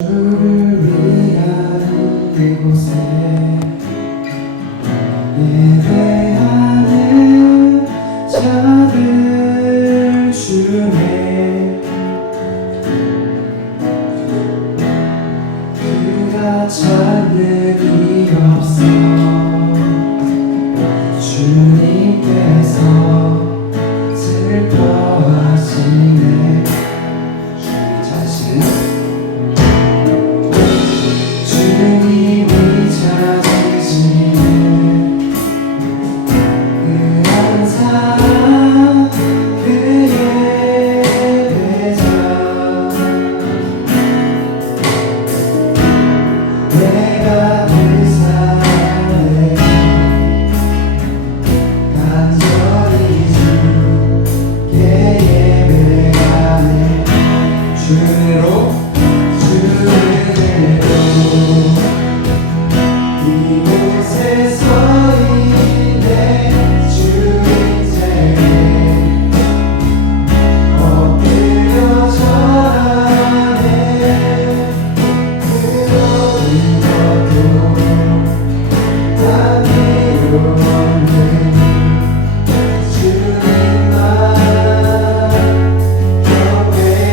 주를 위한 이곳에 예배하는 자들 중에 그가 찾는 이 없어 주님께서 슬퍼하시네. 주님 자신 주님이 찾으시는 그 한 사람 그의 배자 내가 그 사람을 간절히 주께 예배하네. 주님으로 이곳에 서 있네. 주인께 엎드려 절하네. 그러는 것도 다 필요 없는 주님만 경배해.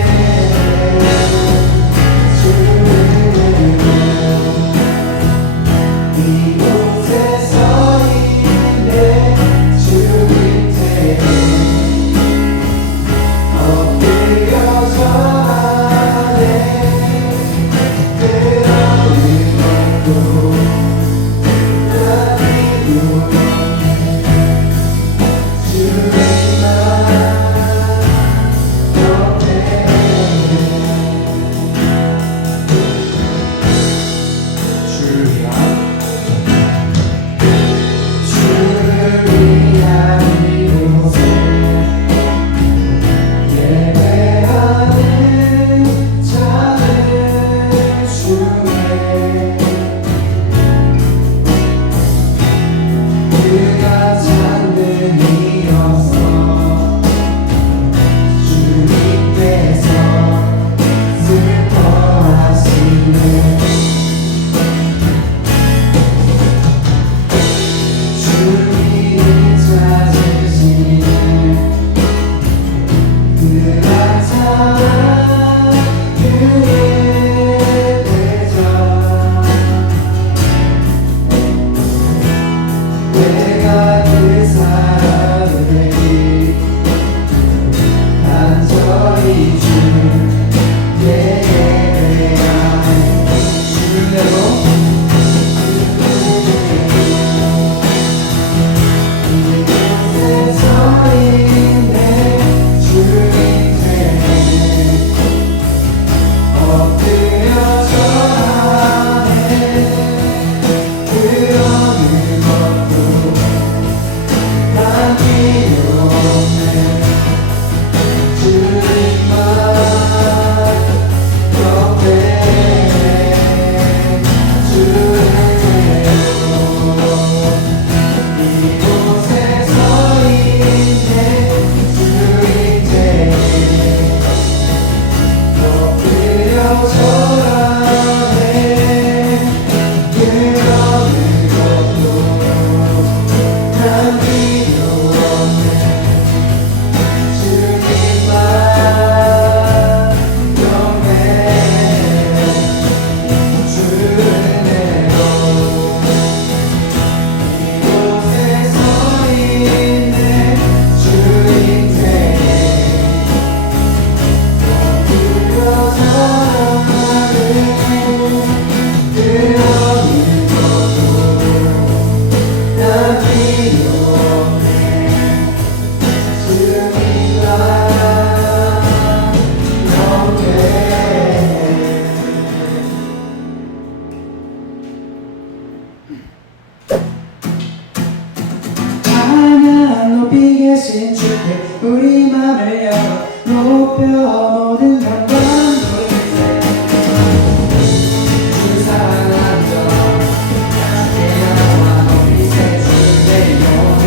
이곳에 서 있네. 주님께 엎드려 절하네. 그러는 것도 다 필요 없네. 주님만 경배해. 주를 위한 이곳에 예배하는 자들 중에 그가 찾는 이 없어 주님께서 슬퍼하시네. 주님이 찾으시는 그 한 사람 그의 배자 내가 그 사람을 간절히 주께 예배하네. 주님으로 이곳에 서 있네. 주님께 엎드려 절하네. 그러는 것도 다 필요 없네. 주님만 경배해. 주님으로 이곳에 서 있네. 주님께 엎드려 절하네. 그러는 것도 다 필요 없네. 주님만 경배해. 주님으로 이곳에 서 있네. 주님께 엎드려 절하네. 그러는 것도 다 필요 없네. 주님만 경배해. 찬양 높이 계신 주께 우리 맘을 열어 높여 모든 영광 돌리세. 주 사랑하며 주께 영광 높이세. 주의 노래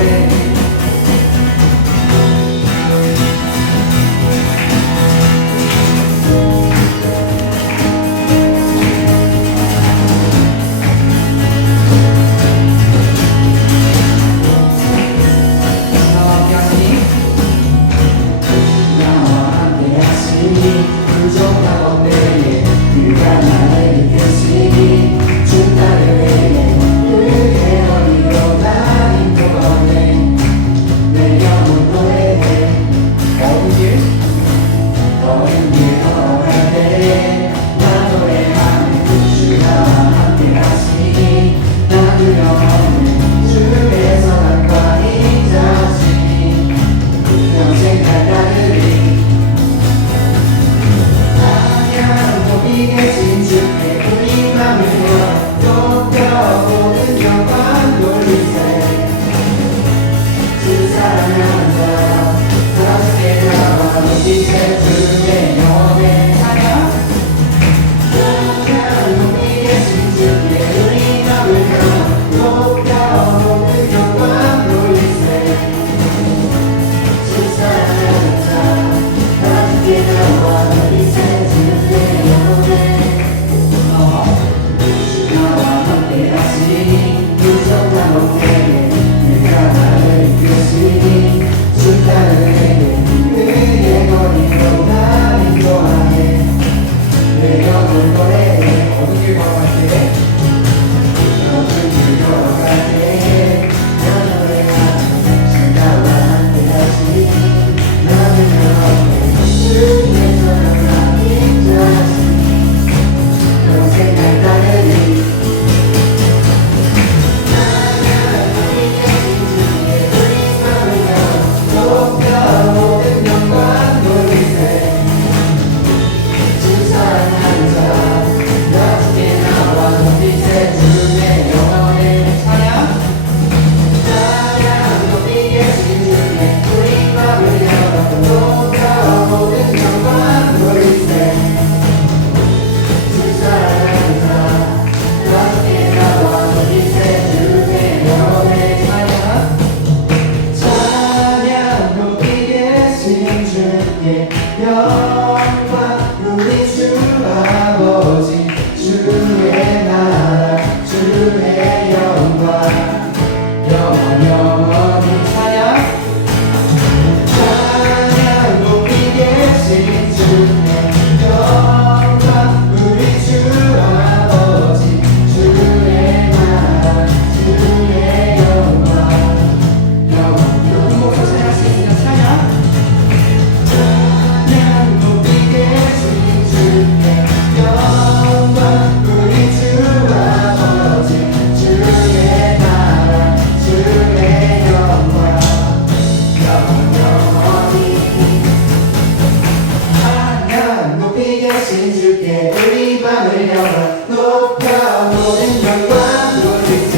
맘을 열어 높여 모든 영광 돌리세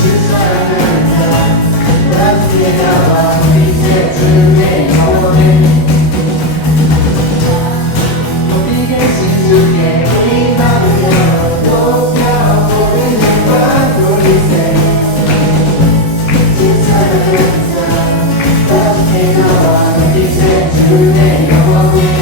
주 사랑을 항상 함께 나와 빛의 주의 영혼을 높이 계신 주께 우리 맘을 열어 높여 모든 영광 돌리세 주 사랑을 항상 함께 나와 빛의 주의 영혼을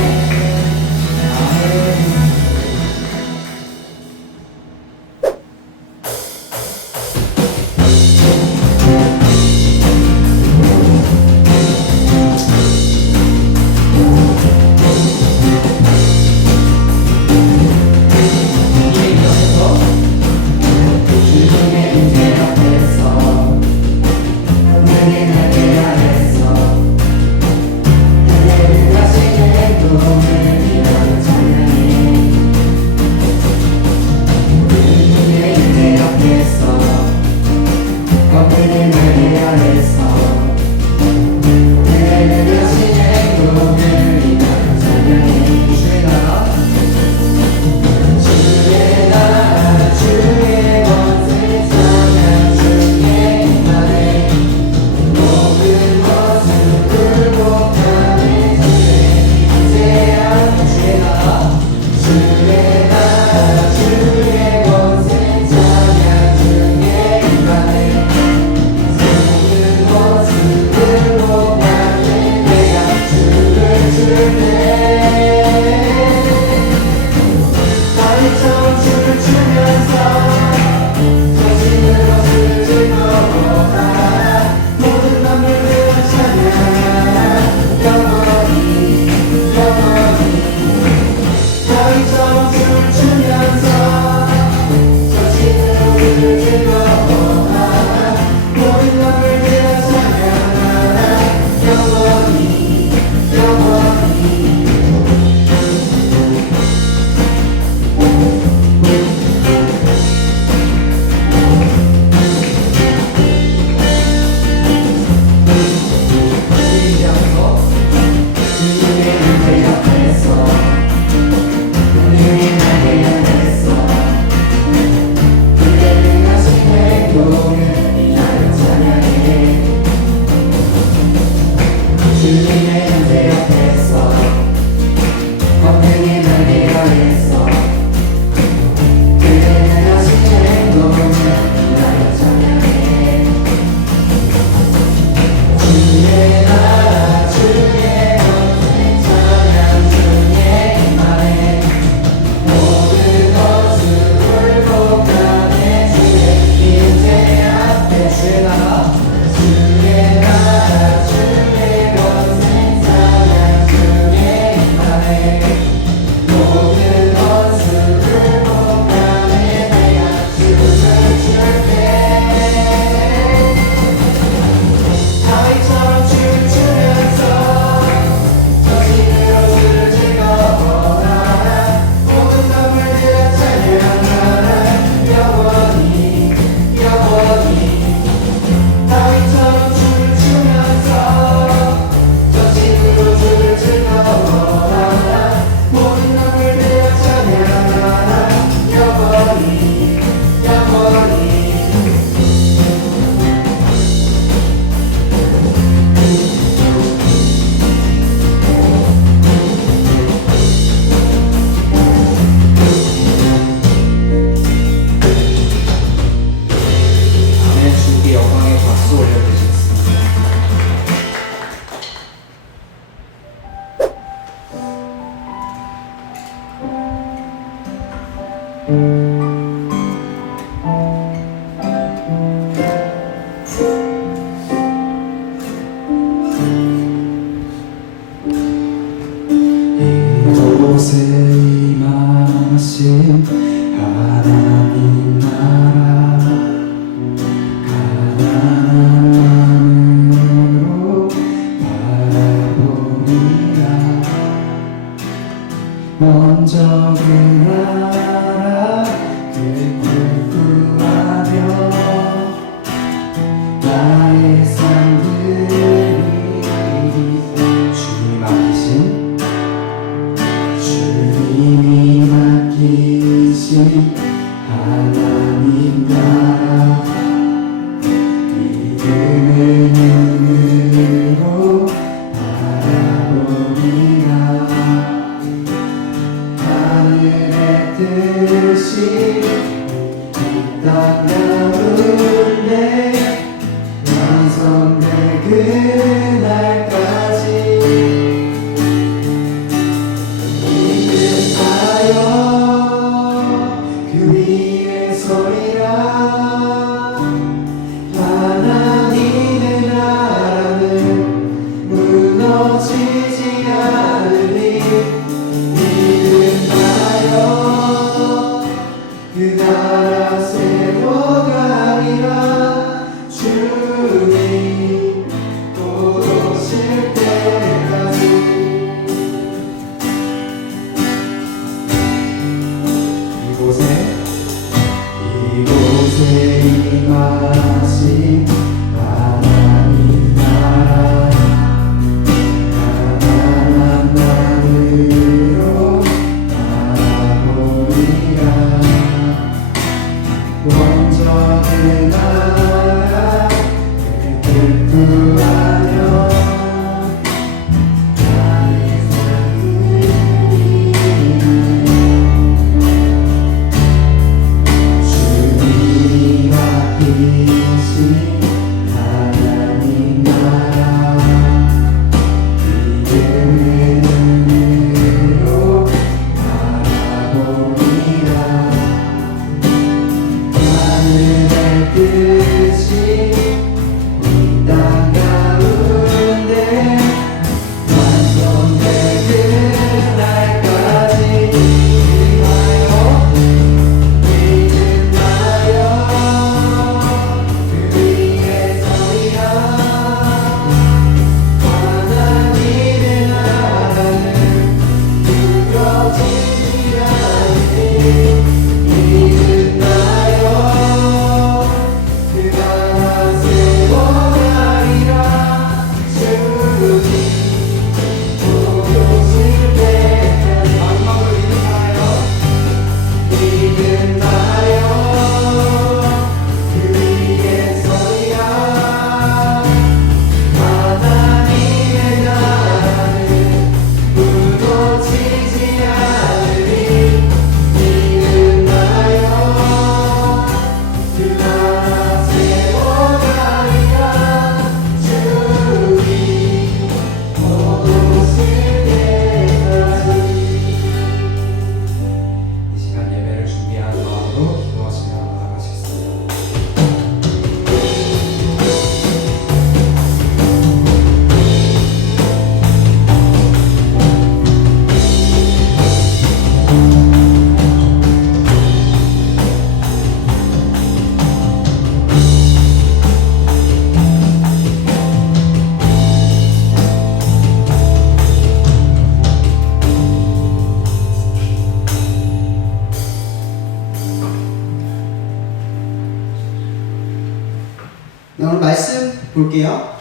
이곳에 임하신 하나님 나라 가난한 마음으로 바라보니라 먼저 그 나라 그를 구하며 나의 삶들이 주님 앞이신 주님이 하늘의 뜻이 이 땅 가운데 완성될 그날까지 믿음하여 그 위에 서리라. 하나님의 나라는 무너지지 않으니 믿음하여 그 나라 세워가리라. 주님 또 오실 때까지. 이곳에 임하신 하나님 나라 가난한 마음으로 바라보리라. 먼저 그 나라 그 구하며 주님 앞이신 하나님 나라 믿음의 눈으로 바라보리라. 하늘의 뜻이 이 땅 가운데 완성될 그날까지 믿음하여 그 위에 서리라. 하나님의 나라는 무너지지 않으니 믿음하여 그 나라 세워가리라. 주님 또 오실 때까지. 마지막으로 믿음하여 그 위에 서리라. 하나님의 나라는 무너지지 않으니 믿음하여 그 나라 세워가리라. 주님 곧 오실 때까지. 이 시간 예배를 준비하는 마음으로 기도하시며 나아가시겠습니다. 네, 오늘 말씀 볼게요.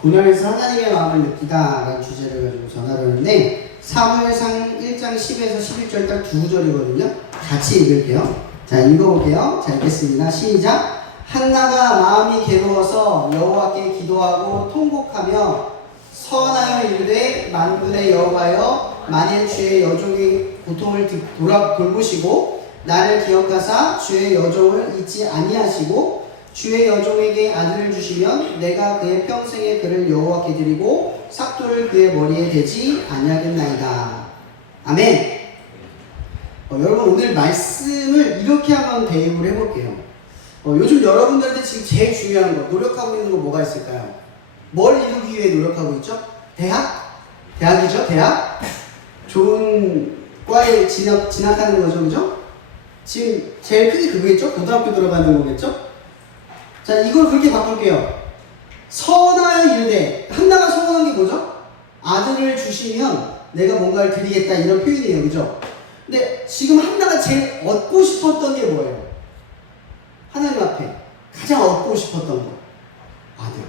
고난에서 하나님의 마음을 느끼다 라는 주제를 가지고 전하려 하는데 사무엘상 1장 10에서 11절 딱 두 구절이거든요. 같이 읽을게요. 자, 읽어볼게요. 자, 읽겠습니다. 시작. 한나가 마음이 괴로워서 여호와께 기도하고 통곡하며 서원하여 이르되 만군의 여호와여 만일 주의 여종의 고통을 돌보시고 나를 기억하사 주의 여종을 잊지 아니하시고 주의 여종에게 아들을 주시면 내가 그의 평생의 그를 여호와께 드리고 삭도를 그의 머리에 대지 아니하겠나이다. 아멘. 여러분 오늘 말씀을 이렇게 한번 대입을 해볼게요. 요즘 여러분들한테 지금 제일 중요한 거 노력하고 있는 거 뭐가 있을까요? 뭘 이루기 위해 노력하고 있죠? 대학? 대학이죠? 대학? 좋은 과에 진학하는 거죠, 그죠? 지금 제일 크게 그거겠죠? 고등학교 들어가는 거겠죠? 자, 이걸 그렇게 바꿀게요. 서원하여 이르되, 한나가 서원한 게 뭐죠? 아들을 주시면 내가 뭔가를 드리겠다 이런 표현이에요, 그죠? 근데 지금 한나가 제일 얻고 싶었던 게 뭐예요? 하나님 앞에 가장 얻고 싶었던 거, 아들,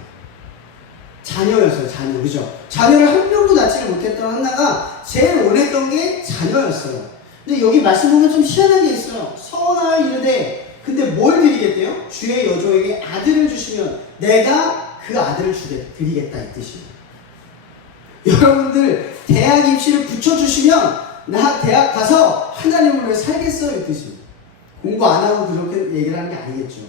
자녀였어요. 자녀, 그죠? 자녀를 한 명도 낳지를 못했던 한나가 제일 원했던 게 자녀였어요. 근데 여기 말씀 보면 좀 희한한 게 있어요. 서원하여 이르되, 근데 뭘 드리겠대요? 주의 여종에게 아들을 주시면 내가 그 아들을 드리겠다 이 뜻이에요. 여러분들 대학 입시를 붙여주시면 나 대학 가서 하나님을 위해 살겠어 이 뜻이에요. 공부 안 하고 그렇게 얘기를 하는 게 아니겠죠.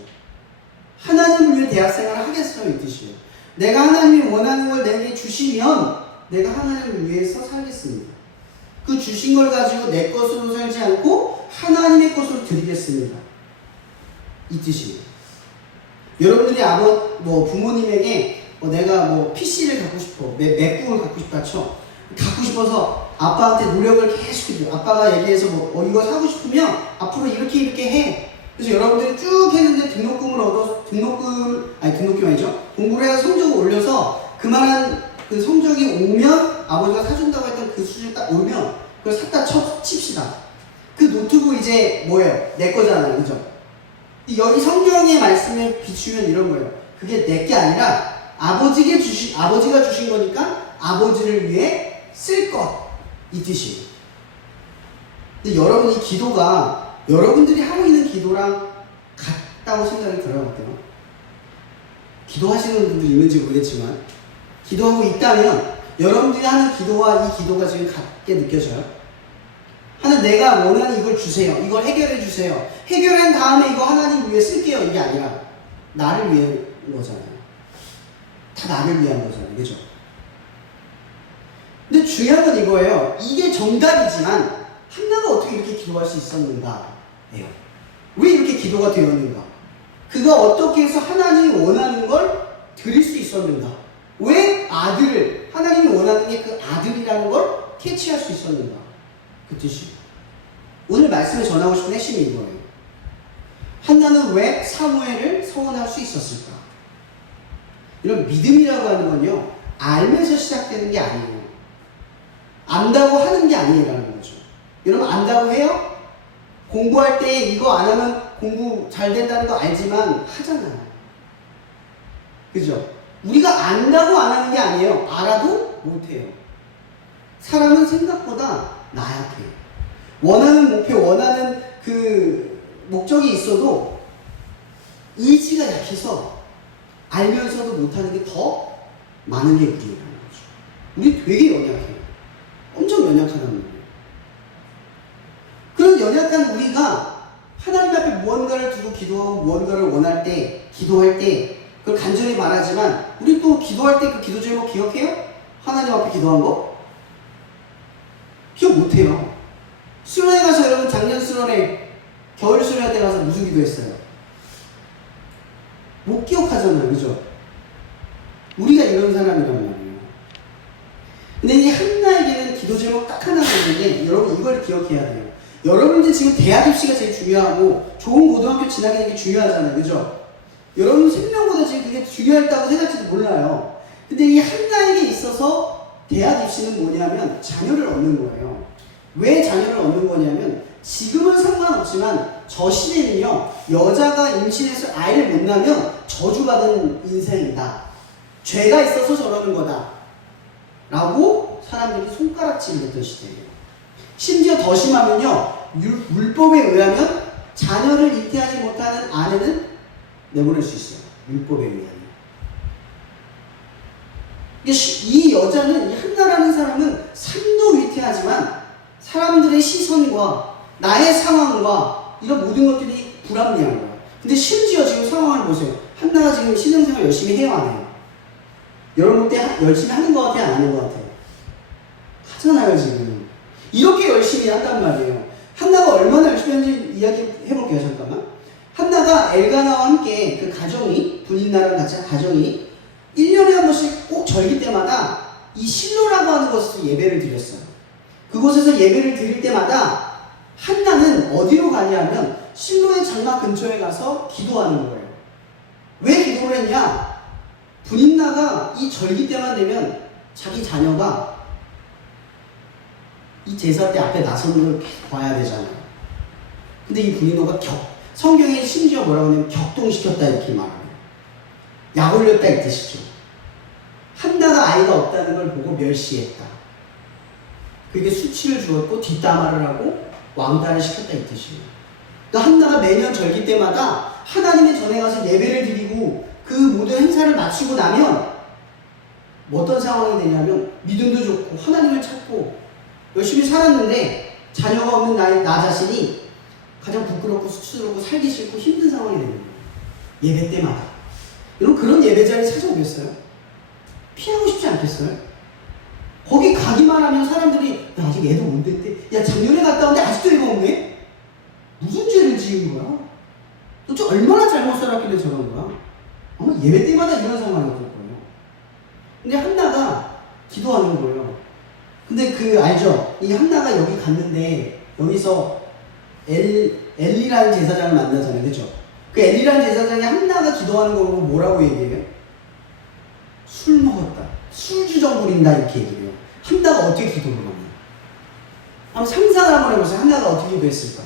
하나님을 위해 대학생활을 하겠어 이 뜻이에요. 내가 하나님이 원하는 걸 내게 주시면 내가 하나님을 위해서 살겠습니다. 그 주신 걸 가지고 내 것으로 살지 않고 하나님의 것으로 드리겠습니다. 이 뜻이에요. 여러분들이 부모님에게 내가 PC를 갖고 싶어, 맥북을 갖고 싶다 쳐. 갖고 싶어서 아빠한테 노력을 계속 해줘. 아빠가 얘기해서 이거 사고 싶으면 앞으로 이렇게 해. 그래서 여러분들이 쭉 했는데 등록금을 얻어서 등록금 아니죠? 공부를 해서 성적을 올려서 그만한 그 성적이 오면 아버지가 사준다고 했던 그 수준이 딱 오면 그걸 샀다 칩시다. 그 노트북 이제 뭐예요? 내 거잖아요. 그죠? 여기 성경의 말씀에 비추면 이런 거예요. 그게 내 게 아니라 아버지가 주신 거니까 아버지를 위해 쓸 것. 이 뜻이에요. 근데 여러분 이 기도가 여러분들이 하고 있는 기도랑 같다고 생각이 들어요. 어때요? 기도하시는 분들이 있는지 모르겠지만 기도하고 있다면 여러분들이 하는 기도와 이 기도가 지금 같게 느껴져요? 하나님 내가 원하는 이걸 주세요. 이걸 해결해 주세요. 해결한 다음에 이거 하나님 위해 쓸게요. 이게 아니라 나를 위한 거잖아요. 다 나를 위한 거잖아요. 그죠? 근데 중요한 건 이거예요. 이게 정답이지만 한나가 어떻게 이렇게 기도할 수 있었는가? 왜 이렇게 기도가 되었는가? 그가 어떻게 해서 하나님이 원하는 걸 드릴 수 있었는가? 왜 하나님이 원하는 게 그 아들이라는 걸 캐치할 수 있었는가? 그 뜻이에요. 오늘 말씀에 전하고 싶은 핵심이 이거예요. 한나는 왜 사무엘을 서원할 수 있었을까? 이런 믿음이라고 하는 건요, 알면서 시작되는 게 아니에요. 안다고 하는 게 아니라는 거죠. 여러분 안다고 해요? 공부할 때 이거 안 하면 공부 잘 된다는 거 알지만 하잖아요. 그죠? 우리가 안다고 안 하는 게 아니에요. 알아도 못해요. 사람은 생각보다 나약해요. 원하는 목표, 원하는 그 목적이 있어도 의지가 약해서 알면서도 못하는 게 더 많은 게 우리라는 거죠. 우리 되게 연약해요. 엄청 연약하다는 거예요. 그런 연약한 우리가 하나님 앞에 무언가를 두고 기도하고 무언가를 원할 때, 기도할 때 그걸 간절히 말하지만 우리 또 기도할 때 그 기도 제목 기억해요? 하나님 앞에 기도한 거? 기억 못해요. 수련회 가서 여러분 작년 수련회 겨울 수련회 때 가서 무슨 기도했어요? 못 기억하잖아요. 그죠? 우리가 이런 사람이란 말이에요. 근데 이 한나에게는 기도 제목 딱 하나가 있는데 여러분 이걸 기억해야 돼요. 여러분들 지금 대학 입시가 제일 중요하고 좋은 고등학교 진학이 되게 중요하잖아요. 그죠? 여러분 생명보다 지금 그게 중요했다고 생각할지도 몰라요. 근데 이 한나에게 있어서 대학 입시는 뭐냐면 자녀를 얻는 거예요. 왜 자녀를 얻는 거냐면 지금은 상관없지만 저 시대는요, 여자가 임신해서 아이를 못 낳으면 저주받은 인생이다. 죄가 있어서 저러는 거다. 라고 사람들이 손가락질을 했던 시대예요. 심지어 더 심하면요, 율법에 의하면 자녀를 잉태하지 못하는 아내는 내보낼 수 있어요. 율법에 의하면. 이 여자는, 이 한나라는 사람은 삶도 위태하지만 사람들의 시선과 나의 상황과 이런 모든 것들이 불합리한 거예요. 근데 심지어 지금 상황을 보세요. 한나가 지금 신앙생활 열심히 해요, 안 해요? 여러분 볼 때 열심히 하는 것 같아요, 안 하는 것 같아요? 하잖아요, 지금. 이렇게 열심히 한단 말이에요. 한나가 얼마나 열심히 하는지 이야기해볼게요, 잠깐만. 한나가 엘가나와 함께 그 가정이, 분인나라는 같이 가정이 1년에 한 번씩 꼭 절기 때마다 이 실로라고 하는 곳에서 예배를 드렸어요. 그곳에서 예배를 드릴 때마다 한나는 어디로 가냐면 실로의 장막 근처에 가서 기도하는 거예요. 왜 기도를 했냐? 분인나가 이 절기 때만 되면 자기 자녀가 이 제사 때 앞에 나서는 걸 계속 봐야 되잖아요. 근데 이 분인노가 성경에 심지어 뭐라고 하냐면 격동시켰다 이렇게 말해요. 약 올렸다 이 뜻이죠. 한나가 아이가 없다는 걸 보고 멸시했다. 그게 수치를 주었고 뒷담화를 하고 왕따를 시켰다 이 뜻이에요. 그러니까 한나가 매년 절기 때마다 하나님의 전에 가서 예배를 드리고 그 모든 행사를 마치고 나면 어떤 상황이 되냐면 믿음도 좋고 하나님을 찾고 열심히 살았는데 자녀가 없는 나 자신이 가장 부끄럽고 수치스럽고 살기 싫고 힘든 상황이 되는 거예요. 예배 때마다. 여러분 그런 예배 자리 찾아오겠어요? 피하고 싶지 않겠어요? 거기 가기만 하면 사람들이 야, 아직 애도 못 됐대. 야 작년에 갔다 왔는데 아직도 애가 없네? 무슨 죄를 지은 거야? 도대체 얼마나 잘못 살았길래 저런 거야? 아마 예배 때마다 이런 상황이었을 거예요. 근데 한나가 기도하는 거예요. 근데 그 알죠? 이 한나가 여기 갔는데 여기서 엘리라는 제사장을 만나잖아요. 그죠? 그 엘리라는 제사장이 한나가 기도하는 거 보고 뭐라고 얘기해요? 술 먹었다. 술주정 부린다 이렇게 얘기해요. 한나가 어떻게 기도를 하냐? 한번 상상을 한번 해보세요. 한나가 어떻게 기도했을까?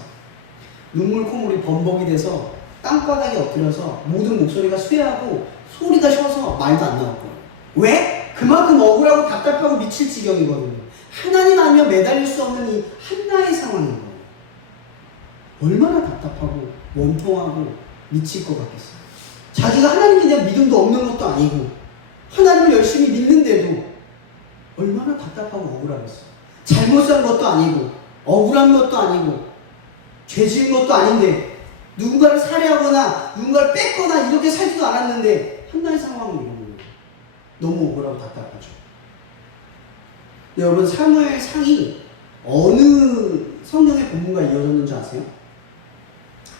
눈물 콧물이 범벅이 돼서 땅바닥에 엎드려서 모든 목소리가 쇠하고 소리가 쉬어서 말도 안 나올 거예요. 왜? 그만큼 억울하고 답답하고 미칠 지경이거든요. 하나님 아니면 매달릴 수 없는 이 한나의 상황인 거예요. 얼마나 답답하고 원통하고 미칠 것 같겠어요. 자기가 하나님에 대한 믿음도 없는 것도 아니고 하나님을 열심히 믿는데도 얼마나 답답하고 억울하겠어요. 잘못 산 것도 아니고 억울한 것도 아니고 죄 지은 것도 아닌데 누군가를 살해하거나 누군가를 뺏거나 이렇게 살지도 않았는데 한나의 상황은 이런 거예요. 너무 억울하고 답답하죠. 여러분 사무엘 상이 어느 성경의 본문과 이어졌는지 아세요?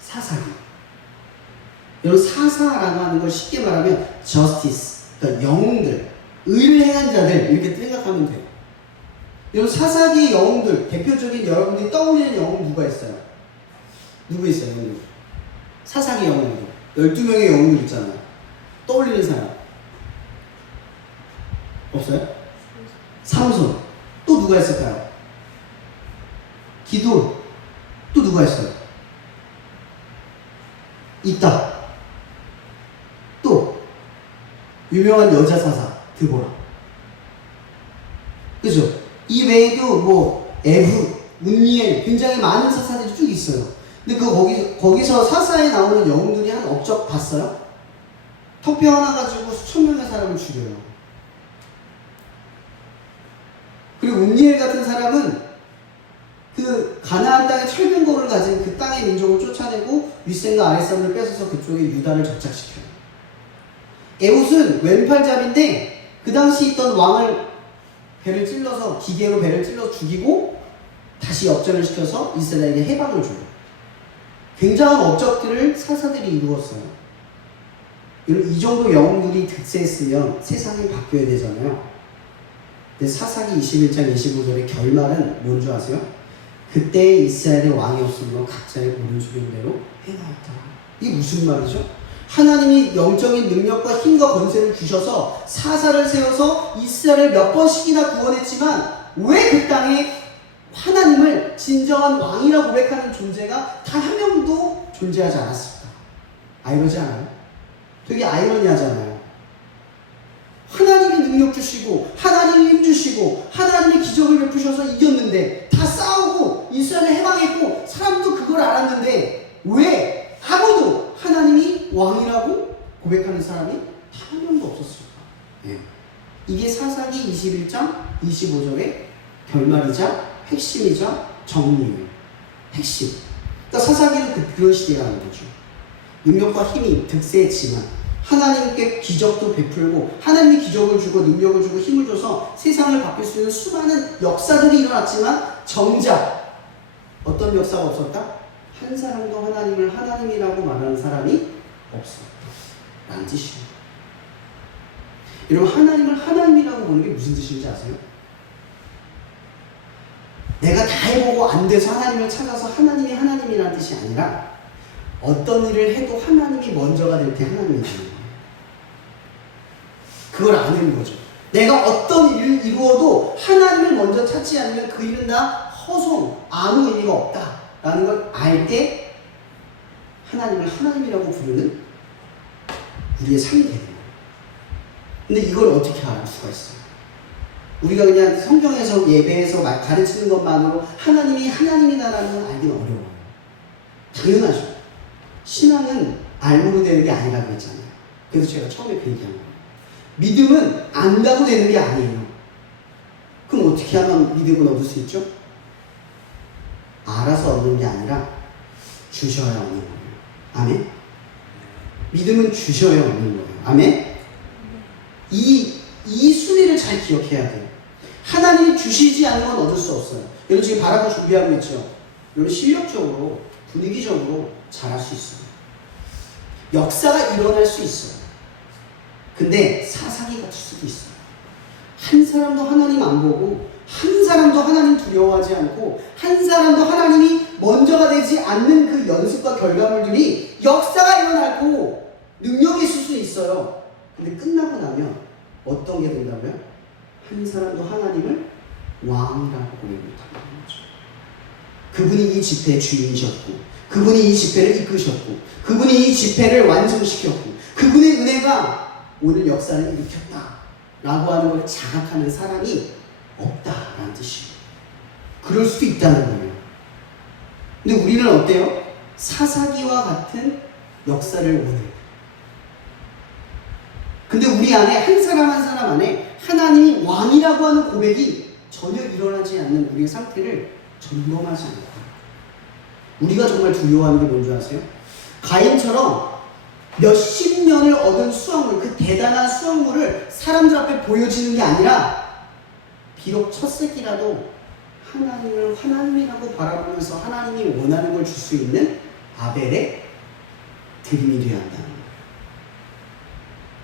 사사기. 여러분 사사라고 하는 걸 쉽게 말하면 justice, 그러니까 영웅들, 의를 행한 자들 이렇게 생각하면 돼요. 여러분 사사기의 영웅들, 대표적인 여러분들이 떠올리는 영웅 누가 있어요? 누구 있어요? 영웅? 사사기 영웅들 12명의 영웅들 있잖아요. 떠올리는 사람 없어요? 삼손. 또 누가 있을까요? 기돈. 또 누가 있어요? 있다. 또 유명한 여자 사사 드보라. 그죠? 이 외에도 뭐 에브, 운니엘 굉장히 많은 사사들이 쭉 있어요. 근데 거기서 사사에 나오는 영웅들이 한 업적 봤어요? 턱뼈 하나 가지고 수천 명의 사람을 죽여요. 그리고 운니엘 같은 사람은 그 가나안 땅의 철근거를 가진 그 땅의 민족을 쫓아내고 윗셈과 아랫셈을 뺏어서 그쪽에 유다를 정착시켜요. 에훗은 왼팔잡인데 그 당시 있던 왕을 배를 찔러서 기계로 배를 찔러 죽이고 다시 역전을 시켜서 이스라엘에 해방을 줘요. 굉장한 업적들을 사사들이 이루었어요. 이 정도 영웅들이 득세했으면 세상이 바뀌어야 되잖아요. 근데 사사기 21장 25절의 결말은 뭔지 아세요? 그때 이스라엘의 왕이 없으므로 각자의 보는 소견대로 해나왔다. 이게 무슨 말이죠? 하나님이 영적인 능력과 힘과 권세를 주셔서 사사를 세워서 이스라엘을 몇 번씩이나 구원했지만 왜 그 땅에 하나님을 진정한 왕이라고 고백하는 존재가 단 한 명도 존재하지 않았을까? 아이러지 않아요? 되게 아이러니하잖아요. 하나님이 능력 주시고 하나님이 힘 주시고 하나님이 기적을 베푸셔서 이겼는데 다 싸우고 이스라엘을 해방했고 사람도 그걸 알았는데 왜 아무도 하나님이 왕이라고 고백하는 사람이 단 한 명도 없었을까? 예. 이게 사사기 21장 25절의 결말이자 핵심이자 정리예요. 핵심. 그러니까 사사기는 그런 시대라는 거죠. 능력과 힘이 득세했지만 하나님께 기적도 베풀고 하나님이 기적을 주고 능력을 주고 힘을 줘서 세상을 바뀔 수 있는 수많은 역사들이 일어났지만 정작 어떤 역사가 없었다? 한 사람도 하나님을 하나님이라고 말하는 사람이 없었다 라는 뜻이에요. 여러분 하나님을 하나님이라고 보는 게 무슨 뜻인지 아세요? 내가 다 해보고 안 돼서 하나님을 찾아서 하나님이 하나님이라는 뜻이 아니라 어떤 일을 해도 하나님이 먼저가 될 때 하나님이 되는 거예요. 그걸 아는 거죠. 내가 어떤 일을 이루어도 하나님을 먼저 찾지 않으면 그 일은 다 허송, 아무 의미가 없다라는 걸 알 때 하나님을 하나님이라고 부르는 우리의 삶이 되는 거예요. 근데 이걸 어떻게 알 수가 있어요? 우리가 그냥 성경에서 예배에서 가르치는 것만으로 하나님이 하나님이다라는 건 알기는 어려워요. 당연하죠. 신앙은 알므로 되는 게 아니라고 했잖아요. 그래서 제가 처음에 그 얘기한 거예요. 믿음은 안다고 되는 게 아니에요. 그럼 어떻게 하면 믿음을 얻을 수 있죠? 알아서 얻는 게 아니라 주셔야 얻는 거예요. 아멘? 믿음은 주셔야 얻는 거예요. 아멘? 이 순위를 잘 기억해야 돼요. 하나님이 주시지 않는 건 얻을 수 없어요. 여러분 지금 바라고 준비하고 있죠? 여러분 실력적으로, 분위기적으로 잘할 수 있어요. 역사가 일어날 수 있어요. 근데 사사기 같을 수도 있어요. 한 사람도 하나님 안 보고, 한 사람도 하나님 두려워하지 않고, 한 사람도 하나님이 먼저가 되지 않는 그 연습과 결과물들이 역사가 일어나고 능력이 있을 수 있어요. 근데 끝나고 나면 어떤 게 된다고요? 한 사람도 하나님을 왕이라고 고백 못한다는 거죠. 그분이 이 집회의 주인이셨고, 그분이 이 집회를 이끄셨고, 그분이 이 집회를 완성시켰고, 그분의 은혜가 오늘 역사를 일으켰다 라고 하는 걸 자각하는 사람이 없다라는 뜻이에요. 그럴 수도 있다는 거예요. 근데 우리는 어때요? 사사기와 같은 역사를 원해요. 근데 우리 안에 한 사람 한 사람 안에 하나님이 왕이라고 하는 고백이 전혀 일어나지 않는 우리의 상태를 점검하지 않고, 우리가 정말 두려워하는 게 뭔지 아세요? 가인처럼 몇십 년을 얻은 수확물, 그 대단한 수확물을 사람들 앞에 보여지는 게 아니라 비록 첫 새끼라도 하나님을 하나님이라고 바라보면서 하나님이 원하는 걸 줄 수 있는 아벨의 드림이 되어야 한다는 거예요.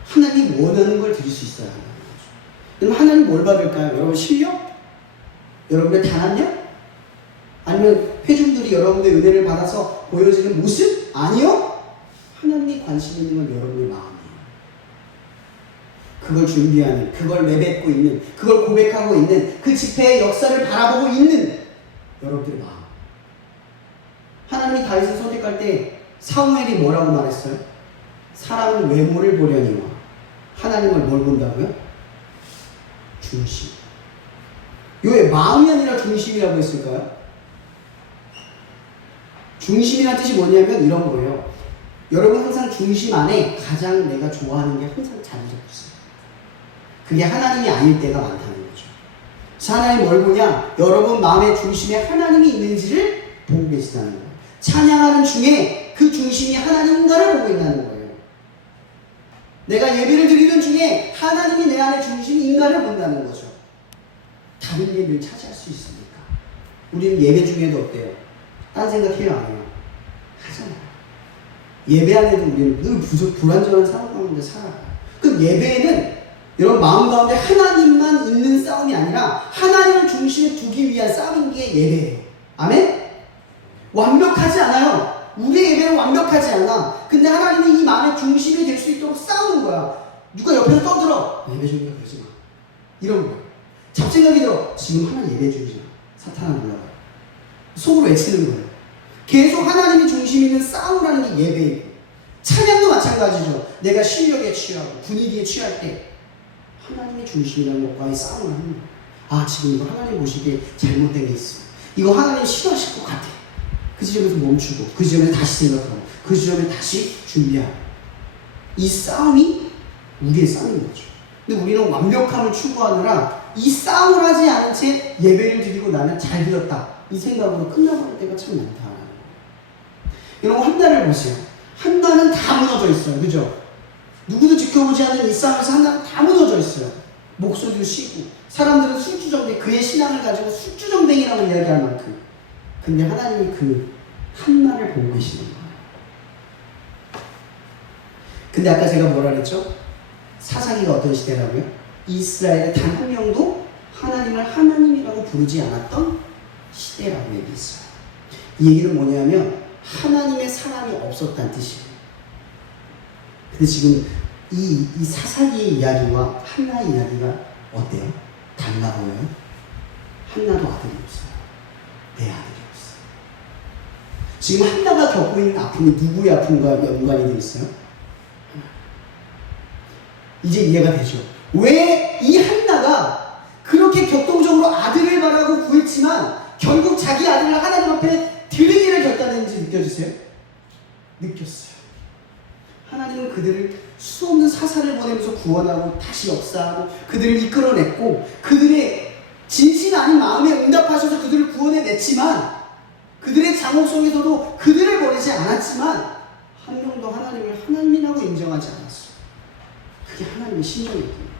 하나님이 원하는 걸 드릴 수 있어야 한다는 거죠. 그럼 하나님 뭘 받을까요? 여러분 실력? 여러분의 단합력? 아니면 회중들이 여러분의 은혜를 받아서 보여지는 모습? 아니요. 하나님이 관심 있는 건 여러분의 마음이에요. 그걸 준비하는, 그걸 내뱉고 있는, 그걸 고백하고 있는, 그 집회의 역사를 바라보고 있는 여러분들의 마음. 하나님이 다윗을 선택할 때 사무엘이 뭐라고 말했어요? 사람은 외모를 보려니와 하나님을 뭘 본다고요? 중심. 왜 마음이 아니라 중심이라고 했을까요? 중심이라는 뜻이 뭐냐면 이런 거예요. 여러분 항상 중심 안에 가장 내가 좋아하는 게 항상 자리 잡고 있어요. 그게 하나님이 아닐 때가 많다는 거죠. 하나님 뭘 보냐? 여러분 마음의 중심에 하나님이 있는지를 보고 계시다는 거예요. 찬양하는 중에 그 중심이 하나님인가를 보고 있다는 거예요. 내가 예배를 드리는 중에 하나님이 내 안의 중심인가를 본다는 거죠. 다른 예배를 차지할 수 있습니까? 우리는 예배 중에도 어때요? 딴 생각해요, 안 해요? 하잖아요. 예배 안에도 우리는 늘 불완전한 상황 가운데 살아요. 그럼 예배에는 여러분 마음 가운데 하나님만 있는 싸움이 아니라 하나님을 중심에 두기 위한 싸움인 게 예배예요. 아멘? 완벽하지 않아요. 우리의 예배는 완벽하지 않아. 근데 하나님이 이 마음의 중심이 될 수 있도록 싸우는 거야. 누가 옆에서 떠들어. 예배 중이니까 그러지 마. 이런 거야. 잡생각이 들어. 지금 하나님 예배 중이잖아. 사탄은 몰라요. 속으로 외치는 거예요. 계속 하나님이 중심 있는 싸움을 하는 게 예배예요. 찬양도 마찬가지죠. 내가 실력에 취하고 분위기에 취할 때 하나님의 중심이라는 것과의 싸움을 하는 거예요. 아, 지금 이거 하나님 보시기에 잘못된 게 있어. 이거 하나님 싫어하실 것 같아. 그 지점에서 멈추고, 그 지점에 다시 생각하고, 그 지점에 다시 준비하고. 이 싸움이 우리의 싸움인 거죠. 근데 우리는 완벽함을 추구하느라 이 싸움을 하지 않은 채 예배를 드리고 나는 잘 드렸다. 이 생각으로 끝나버릴 때가 참 많다라는 거예요. 여러분, 한나를 보세요. 한나는 다 무너져 있어요. 그죠? 누구도 지켜보지 않는 이 싸움에서 한나는 다 무너져 있어요. 목소리도 쉬고, 사람들은 술주정뱅이, 그의 신앙을 가지고 술주정뱅이라고 이야기할 만큼. 근데 하나님이 그 한나를 보고 계시는 거예요. 근데 아까 제가 뭐라 그랬죠? 사사기가 어떤 시대라고요? 이스라엘의 단 한 명도 하나님을 하나님이라고 부르지 않았던 시대라고 얘기했어요. 이 얘기는 뭐냐면 하나님의 사람이 없었다는 뜻이에요. 근데 지금 이 사사기의 이야기와 한나의 이야기가 어때요? 달라 보여요? 한나도 아들이 없어요. 내 아들이 없어요. 지금 한나가 겪고 있는 아픔이 누구의 아픔과 연관이 되어 있어요? 이제 이해가 되죠. 왜 이 한나가 그렇게 격동적으로 아들을 바라고 구했지만 결국 자기 아들을 하나님 앞에 드리기를 결단했는지 느껴지세요? 느꼈어요. 하나님은 그들을 수없는 사사를 보내면서 구원하고 다시 역사하고 그들을 이끌어냈고 그들의 진실 아닌 마음에 응답하셔서 그들을 구원해냈지만 그들의 장옥 속에서도 그들을 버리지 않았지만 한 명도 하나님을 하나님이라고 인정하지 않았어요. 그게 하나님의 심정이거든요.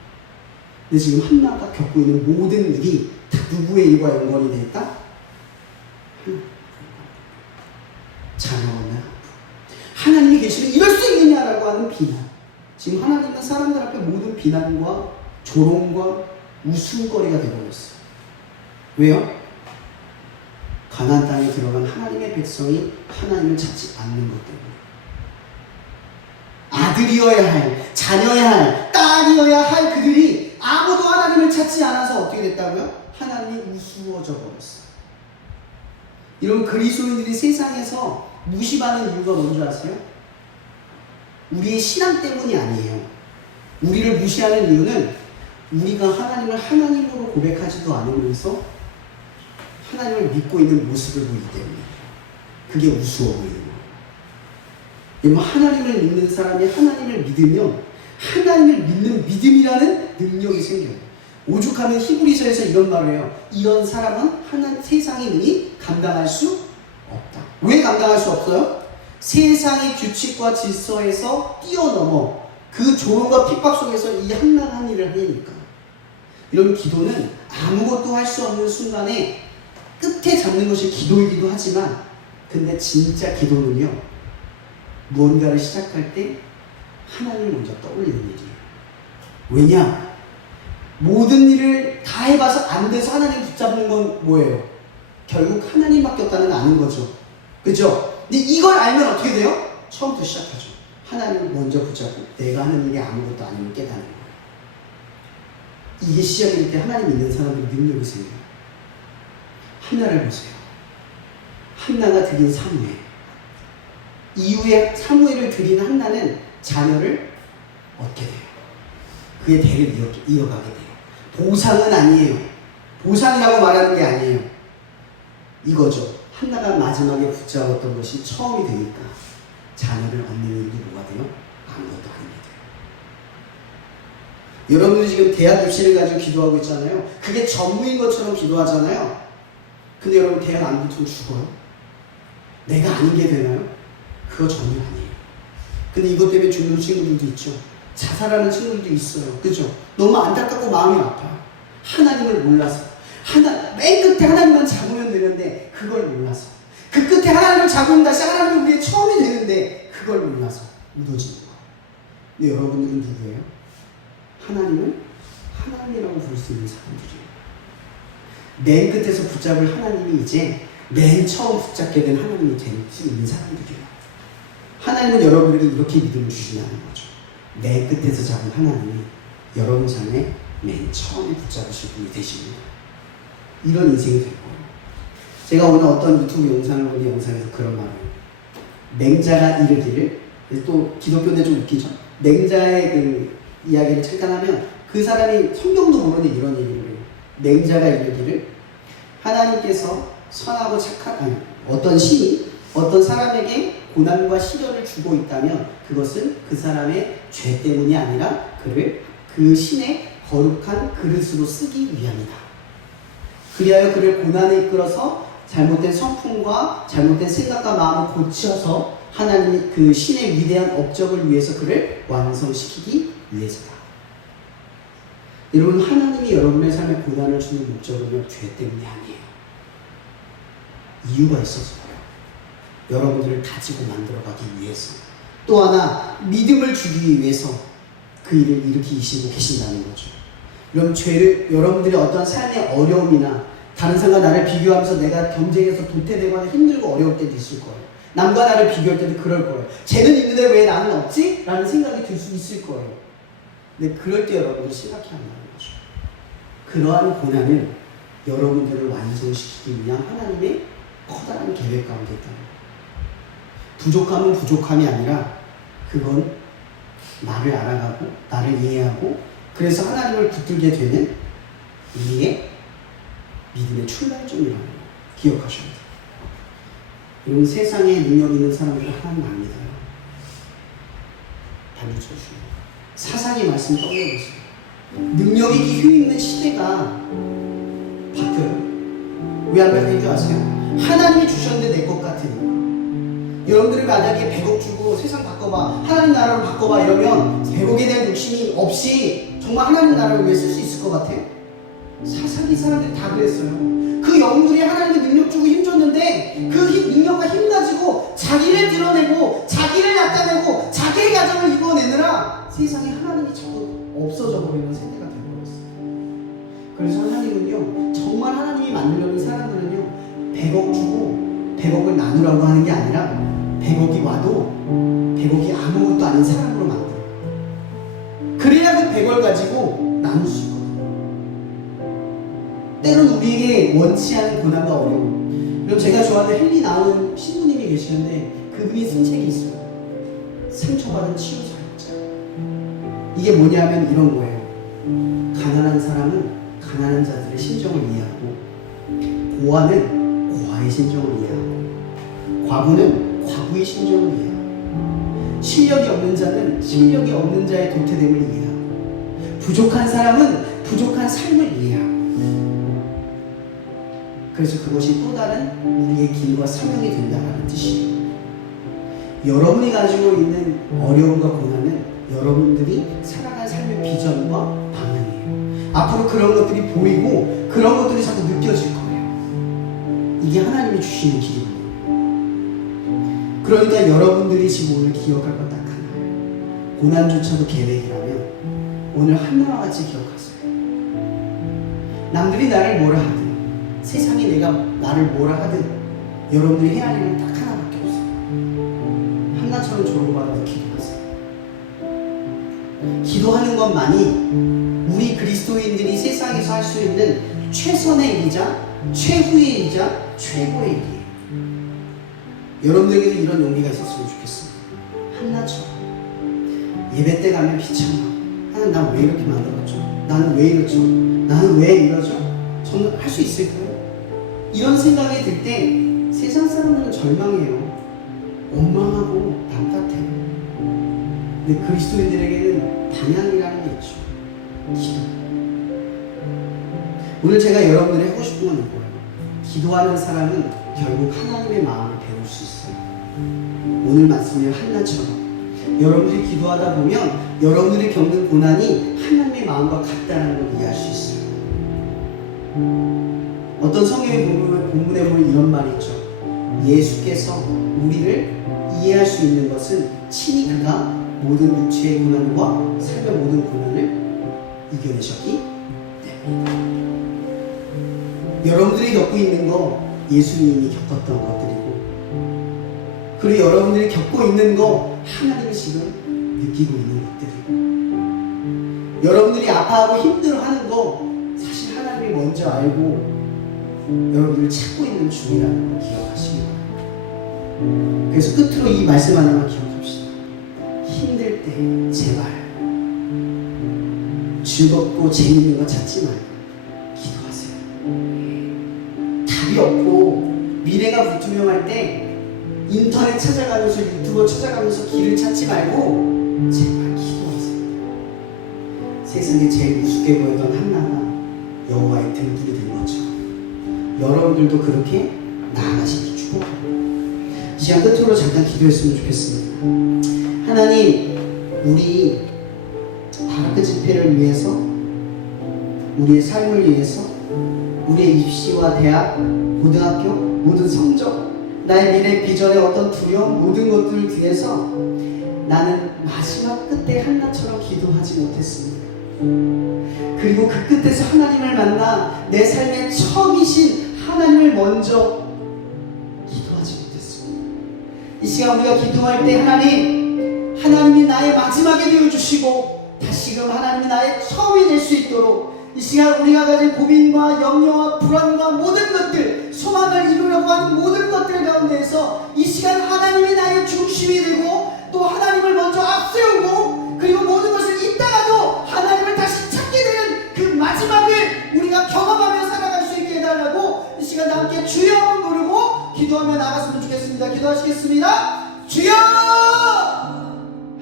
근데 지금 한나가 겪고 있는 모든 일이 다 누구의 일과 연관이 될까? 자녀나 하나님이 계시면 이럴 수 있느냐라고 하는 비난. 지금 하나님은 사람들 앞에 모든 비난과 조롱과 웃음거리가 되어버렸어요. 왜요? 가나안 땅에 들어간 하나님의 백성이 하나님을 찾지 않는 것 때문에. 아들이어야 할, 자녀여야 할, 딸이어야 할 그들이 아무도 하나님을 찾지 않아서 어떻게 됐다고요? 하나님이 우스워져 버렸어요. 여러분, 그리스도인들이 세상에서 무시받는 이유가 뭔지 아세요? 우리의 신앙 때문이 아니에요. 우리를 무시하는 이유는 우리가 하나님을 하나님으로 고백하지도 않으면서 하나님을 믿고 있는 모습을 보이기 때문에 그게 우스워 보이는 거예요. 여러분, 하나님을 믿는 사람이 하나님을 믿으면 하나님을 믿는 믿음이라는 능력이 생겨요. 오죽하면 히브리서에서 이런 말을 해요. 이런 사람은 세상의 능이 감당할 수 없다. 왜 감당할 수 없어요? 세상의 규칙과 질서에서 뛰어넘어 그 조롱과 핍박 속에서 이 한나한 일을 하니까. 이런 기도는 아무것도 할 수 없는 순간에 끝에 잡는 것이 기도이기도 하지만, 근데 진짜 기도는요, 무언가를 시작할 때 하나님을 먼저 떠올리는 일이에요. 왜냐? 모든 일을 다 해봐서 안 돼서 하나님 붙잡는 건 뭐예요? 결국 하나님밖에 없다는 걸 아는 거죠. 그죠? 근데 이걸 알면 어떻게 돼요? 처음부터 시작하죠. 하나님을 먼저 붙잡고 내가 하는 일이 아무것도 아니면 깨닫는 거예요. 이게 시작일 때 하나님 있는 사람들이 능력이 생겨요. 한나를 보세요. 한나가 드린 사무엘. 이후에 사무엘을 드린 한나는 자녀를 얻게 돼요. 그의 대를 이어가게 돼요. 보상은 아니에요. 보상이라고 말하는 게 아니에요. 이거죠. 한나가 마지막에 붙잡았던 것이 처음이 되니까 자녀를 얻는 일이 뭐가 돼요? 아무것도 아닙니다. 여러분들이 지금 대학 입시를 가지고 기도하고 있잖아요. 그게 전부인 것처럼 기도하잖아요. 근데 여러분, 대학 안 붙으면 죽어요? 내가 아닌 게 되나요? 그거 전혀 아니에요. 근데 이것 때문에 죽는 친구들도 있죠. 자살하는 친구들도 있어요. 그죠? 너무 안타깝고 마음이 아파요. 하나님을 몰라서. 맨 끝에 하나님만 잡으면 되는데 그걸 몰라서. 그 끝에 하나님을 잡으면 다시 하나님이 우리의 처음이 되는데 그걸 몰라서 무너지는 거예요. 근데 여러분들은 누구예요? 하나님을 하나님이라고 부를 수 있는 사람들이에요. 맨 끝에서 붙잡을 하나님이 이제 맨 처음 붙잡게 된 하나님이 될 수 있는 사람들이에요. 하나님은 여러분에게 이렇게 믿음을 주시냐는 거죠. 맨 끝에서 잡은 하나님이 여러분 삶에 맨 처음에 붙잡으실 분이 되십니다. 이런 인생이 될 거예요. 제가 오늘 어떤 유튜브 영상을 보니 영상에서 그런 말을 해요. 맹자가 이르기를, 또 기독교인데 좀 웃기죠. 맹자의 그 이야기를 잠깐 하면 그 사람이 성경도 모르는 이런 얘기를 해요. 맹자가 이르기를, 하나님께서 선하고 착한 어떤 신이 어떤 사람에게 고난과 시련을 주고 있다면 그것은 그 사람의 죄 때문이 아니라 그를 그 신의 거룩한 그릇으로 쓰기 위함이다. 그리하여 그를 고난에 이끌어서 잘못된 성품과 잘못된 생각과 마음을 고쳐서 하나님이 그 신의 위대한 업적을 위해서 그를 완성시키기 위해서다. 여러분, 하나님이 여러분의 삶에 고난을 주는 목적은요, 죄 때문이 아니에요. 이유가 있어서요. 여러분들을 다지고 만들어가기 위해서, 또 하나 믿음을 주기 위해서 그 일을 일으키시고 계신다는 거죠. 그럼 여러분들의 어떤 삶의 어려움이나 다른 사람과 나를 비교하면서 내가 경쟁에서 도태되거나 힘들고 어려울 때도 있을 거예요. 남과 나를 비교할 때도 그럴 거예요. 쟤는 있는데 왜 나는 없지? 라는 생각이 들 수 있을 거예요. 근데 그럴 때 여러분들 생각해야 한다는 거죠. 그러한 고난은 여러분들을 완성시키기 위한 하나님의 커다란 계획 가운데 있다는 거예요. 부족함은 부족함이 아니라 그건 나를 알아가고 나를 이해하고 그래서 하나님을 붙들게 되는 우리의 믿음의 출발점이라는 거 기억하셔야 돼요. 여러분, 세상에 능력 있는 사람들은 하나님 안 믿어요. 달려주시고 사상의 말씀 떠올려보세요. 능력이 힘 있는 시대가 바뀌어요. 왜 안 바뀌는 줄 아세요? 하나님이 주셨는데 내 것 같으니까. 여러분들이 만약에 100억 주고 세상 바꿔봐, 하나님 나라로 바꿔봐 이러면 100억에 대한 욕심이 없이 정말 하나님 나라를 위해 쓸 수 있을 것 같아요? 사사기 사람들이 다 그랬어요. 그 영웅들이 하나님의 능력 주고 힘 줬는데 그 능력과 힘 가지고 자기를 드러내고 자기를 나타내고 자기의 가정을 이루어내느라 세상에 하나님이 자꾸 없어져 버리는 세대가 되어버렸어요. 그래서 하나님은요, 정말 하나님이 만들려는 사람들은요, 100억 주고 100억을 나누라고 하는 게 아니라 100억이 와도 100억이 아무것도 아닌 사람으로 만들어요. 그래야 그 100을 가지고 나눌 수 있거든요. 때론 우리에게 원치 않은 고난과 어려움. 그럼 제가 좋아하는 헨리 나오는 신부님이 계시는데 그분이 쓴 책이 있어요. 상처받은 치유 사역자. 이게 뭐냐면 이런 거예요. 가난한 사람은 가난한 자들의 심정을 이해하고, 고아는 고아의 심정을 이해하고, 과부는 과부의 심정을 이해하고, 실력이 없는 자는 실력이 없는 자의 도태됨을 이해하고, 부족한 사람은 부족한 삶을 이해하고. 그래서 그것이 또 다른 우리의 길과 사명이 된다는 뜻이에요. 여러분이 가지고 있는 어려움과 고난은 여러분들이 살아갈 삶의 비전과 방향이에요. 앞으로 그런 것들이 보이고 그런 것들이 자꾸 느껴질 거예요. 이게 하나님이 주시는 길이거든요. 그러니까 여러분들이 지금 오늘 기억할 것 딱 하나예요. 고난조차도 계획이라면 오늘 한나와 같이 기억하세요. 남들이 나를 뭐라 하든, 세상이 내가 나를 뭐라 하든 여러분들이 해야 할 일은 딱 하나밖에 없어요. 한나처럼 조롱받아서 기도하세요. 기도하는 것만이 우리 그리스도인들이 세상에서 할 수 있는 최선의 일이자 최후의 일이자 최고의 일이에요. 여러분들에게도 이런 용기가 있었으면 좋겠습니다. 한나처럼 예배 때 가면 비참하고, 하나님 나 왜 이렇게 만들었죠? 나는 왜 이렇죠? 나는 왜 이러죠? 저는 할 수 있을까요? 이런 생각이 들 때 세상 사람들은 절망해요. 원망하고 답답해요. 근데 그리스도인들에게는 방향이라는 게 있죠. 기도. 오늘 제가 여러분들이 하고 싶은 건 이거예요. 기도하는 사람은 결국 하나님의 마음을 배울 수 있어요. 오늘 말씀의 한나처럼 여러분들이 기도하다 보면 여러분들이 겪는 고난이 하나님의 마음과 같다는 걸 이해할 수 있어요. 어떤 성경의 본문에 보면 이런 말이 있죠. 예수께서 우리를 이해할 수 있는 것은 친히 그가 모든 육체의 고난과 삶의 모든 고난을 이겨내셨기 때문이다. 여러분들이 겪고 있는 거 예수님이 겪었던 것들이고, 그리고 여러분들이 겪고 있는 거 하나님이 지금 느끼고 있는 것들이고, 여러분들이 아파하고 힘들어하는 거 사실 하나님이 먼저 알고 여러분들을 찾고 있는 중이라는 걸 기억하시기 바랍니다. 그래서 끝으로 이 말씀 하나만 기억합시다. 힘들 때 제발 즐겁고 재밌는 거 찾지 말고 기도하세요. 답이 없고 미래가 불투명할 때 인터넷 찾아가면서 유튜버 찾아가면서 길을 찾지 말고 제발 기도하세요. 세상에 제일 우습게 보였던 한나가 여호와의 등불이 된 것처럼 여러분들도 그렇게 나아가시기 축복합니다. 이 시간 끝으로 잠깐 기도했으면 좋겠습니다. 하나님, 우리 다락교 집회를 위해서, 우리의 삶을 위해서, 우리의 입시와 대학, 고등학교, 모든 성적, 나의 미래 비전의 어떤 두려움, 모든 것들을 위해서 나는 마지막 끝에 한나처럼 기도하지 못했습니다. 그리고 그 끝에서 하나님을 만나 내 삶의 처음이신 하나님을 먼저 기도하지 못했습니다. 이 시간 우리가 기도할 때 하나님이 나의 마지막이 되어주시고 다시금 하나님이 나의 처음이 될 수 있도록 이 시간 우리가 가진 고민과 염려와 불안과 모든 것들, 소망을 이루려고 하는 모든 것들 가운데에서 이 시간 하나님이 나의 중심이 되고 또 하나님을 먼저 앞세우고 그리고 모든 것을 잊다가도 하나님을 다시 찾게 되는 그 마지막을 우리가 경험하며 살아갈 수 있게 해달라고 이 시간 함께 주여 부르고 기도하며 나갔으면 좋겠습니다. 기도하시겠습니다. 주여!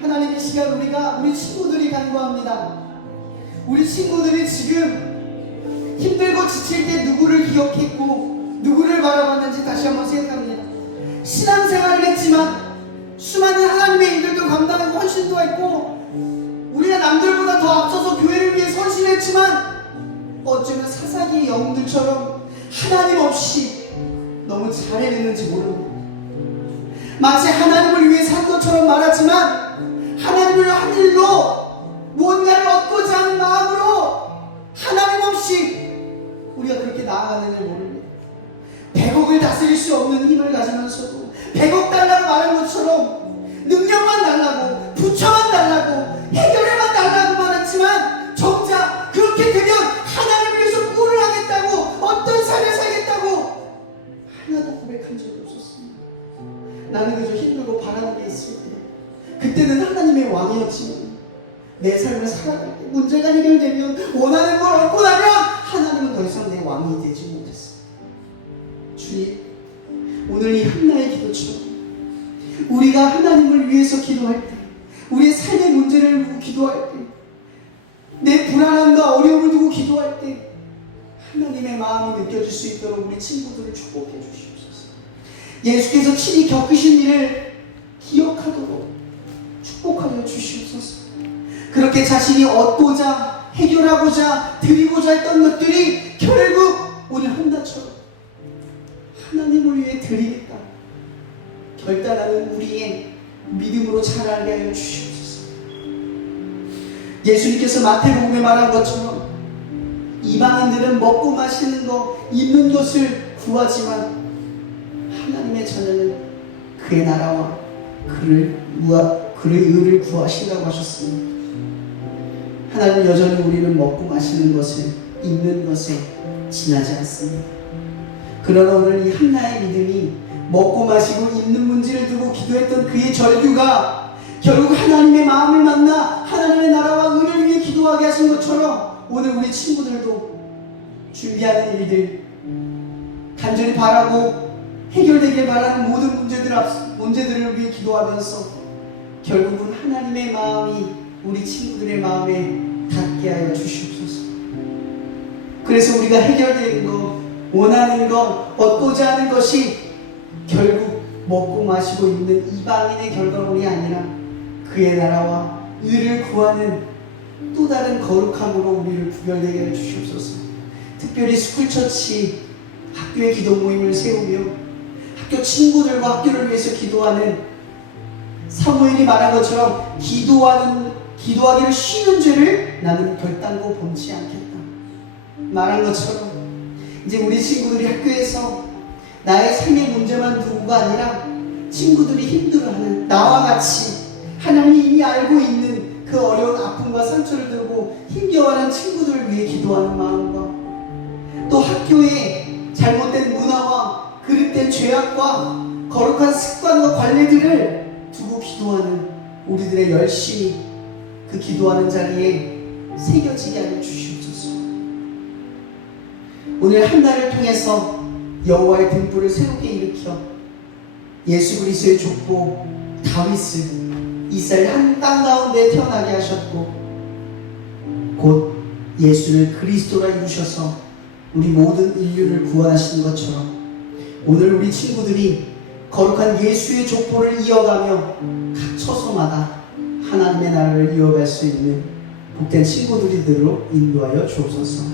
하나님, 이 시간 우리 친구들이 간구합니다. 우리 친구들이 지금 힘들고 지칠 때 누구를 기억했고 누구를 바라봤는지 다시 한번 생각합니다. 신앙생활을 했지만 수많은 하나님의 일들도 감당하고 헌신도 했고 우리가 남들보다 더 앞서서 교회를 위해 헌신했지만 어쩌면 사사기의 영웅들처럼 하나님 없이 너무 잘해냈는지 모릅니다. 마치 하나님을 위해 산 것처럼 말하지만 하나님을 한 일도 무언가를 얻고자 하는 마음으로 하나님 없이 우리가 그렇게 나아가는지 모릅니다. 100억을 다스릴 수 없는 힘을 가지면서도 100억 달라고 말한 것처럼 능력만 달라고 부처만 달라고 해결해만 달라고 말했지만 정작 그렇게 되면 하나님을 위해서 꿀을 하겠다고 어떤 삶을 살겠다고 하나도 고백한 적이 없었습니다. 나는 그저 힘들고 바라는 게 있을 때 그때는 하나님의 왕이었지만 내 삶을 살아갈 때 문제가 해결되면 원하는 걸 얻고 나면 하나님은 더 이상 내 왕이 되지 못했어요. 주님, 오늘 이 한나의 기도처럼 우리가 하나님을 위해서 기도할 때 우리의 삶의 문제를 두고 기도할 때 내 불안함과 어려움을 두고 기도할 때 하나님의 마음이 느껴질 수 있도록 우리 친구들을 축복해 주시옵소서. 예수께서 친히 겪으신 일을 기억하도록 축복하여 주시옵소서. 그렇게 자신이 얻고자 해결하고자 드리고자 했던 것들이 결국 오늘 한나처럼 하나님을 위해 드리겠다 결단하는 우리의 믿음으로 자라게 하여 주시옵소서. 예수님께서 마태복음에 말한 것처럼 이방인들은 먹고 마시는 것, 입는 것을 구하지만 하나님의 자녀는 그의 나라와 그의 의를 구하신다고 하셨습니다. 하나님 여전히 우리는 먹고 마시는 것을, 입는 것에 지나지 않습니다. 그러나 오늘 이 한나의 믿음이 먹고 마시고 입는 문제를 두고 기도했던 그의 절규가 결국 하나님의 마음을 만나 하나님의 나라와 의를 위해 기도하게 하신 것처럼 오늘 우리 친구들도 준비하는 일들, 간절히 바라고 해결되길 바라는 모든 문제들을 위해 기도하면서 결국은 하나님의 마음이 우리 친구들의 마음에 닿게 하여 주시옵소서. 그래서 우리가 해결되는 것, 원하는 것, 얻고자 하는 것이 결국 먹고 마시고 있는 이방인의 결과물이 아니라 그의 나라와 의를 구하는 또 다른 거룩함으로 우리를 구별되게 하여 주시옵소서. 특별히 스쿨처치 학교의 기도 모임을 세우며 학교 친구들과 학교를 위해서 기도하는 사무엘이 말한 것처럼 기도하기를 쉬는 죄를 나는 결단코 범치 않겠다 말한 것처럼 이제 우리 친구들이 학교에서 나의 삶의 문제만 두고가 아니라 친구들이 힘들어하는 나와 같이 하나님이 이미 알고 있는 그 어려운 아픔과 상처를 들고 힘겨워하는 친구들을 위해 기도하는 마음과 또 학교의 잘못된 문화와 그릇된 죄악과 거룩한 습관과 관례들을 두고 기도하는 우리들의 열심히 그 기도하는 자리에 새겨지게 하여 주시옵소서. 오늘 한나를 통해서 여호와의 등불을 새롭게 일으켜 예수 그리스도의 족보 다윗을 이스라엘 한 땅 가운데 태어나게 하셨고 곧 예수를 그리스도라 이루셔서 우리 모든 인류를 구원하시는 것처럼 오늘 우리 친구들이 거룩한 예수의 족보를 이어가며 각 처소마다 하나님의 나라를 이어갈 수 있는 복된 친구들이들로 인도하여 주옵소서.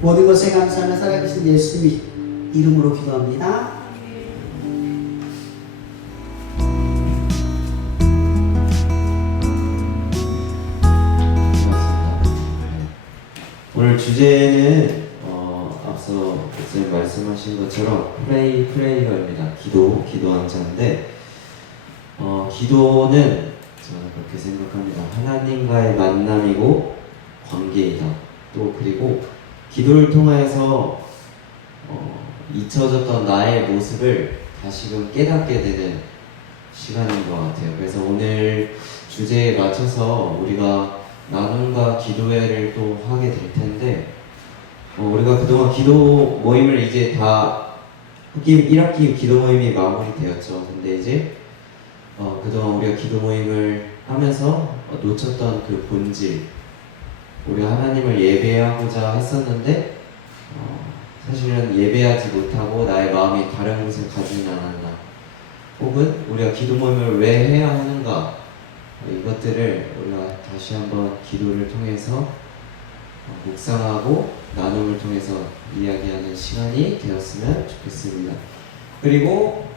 모든 것에 감사하며 살아계신 예수님 이름으로 기도합니다. 오늘 주제는 앞서 목사님 말씀하신 것처럼 프레이어입니다. 기도하는 자인데 기도는 저는 그렇게 생각합니다. 하나님과의 만남이고 관계이다. 또 그리고 기도를 통해서 잊혀졌던 나의 모습을 다시금 깨닫게 되는 시간인 것 같아요. 그래서 오늘 주제에 맞춰서 우리가 나눔과 기도회를 또 하게 될 텐데 우리가 그동안 기도 모임을 이제 다 1학기 기도 모임이 마무리되었죠. 근데 이제 그동안 우리가 기도 모임을 하면서 놓쳤던 그 본질, 우리가 하나님을 예배하고자 했었는데 사실은 예배하지 못하고 나의 마음이 다른 곳에 가지는 않았나, 혹은 우리가 기도 모임을 왜 해야 하는가, 이것들을 우리가 다시 한번 기도를 통해서 묵상하고 나눔을 통해서 이야기하는 시간이 되었으면 좋겠습니다. 그리고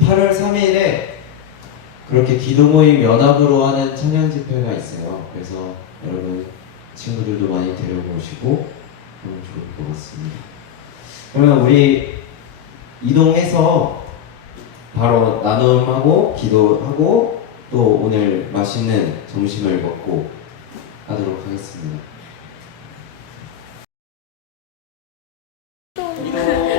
8월 3일에 그렇게 기도 모임 연합으로 하는 찬양 집회가 있어요. 그래서 여러분 친구들도 많이 데려오시고 그러면 좋을 것 같습니다. 그러면 우리 이동해서 바로 나눔하고 기도하고 또 오늘 맛있는 점심을 먹고 하도록 하겠습니다. 이동.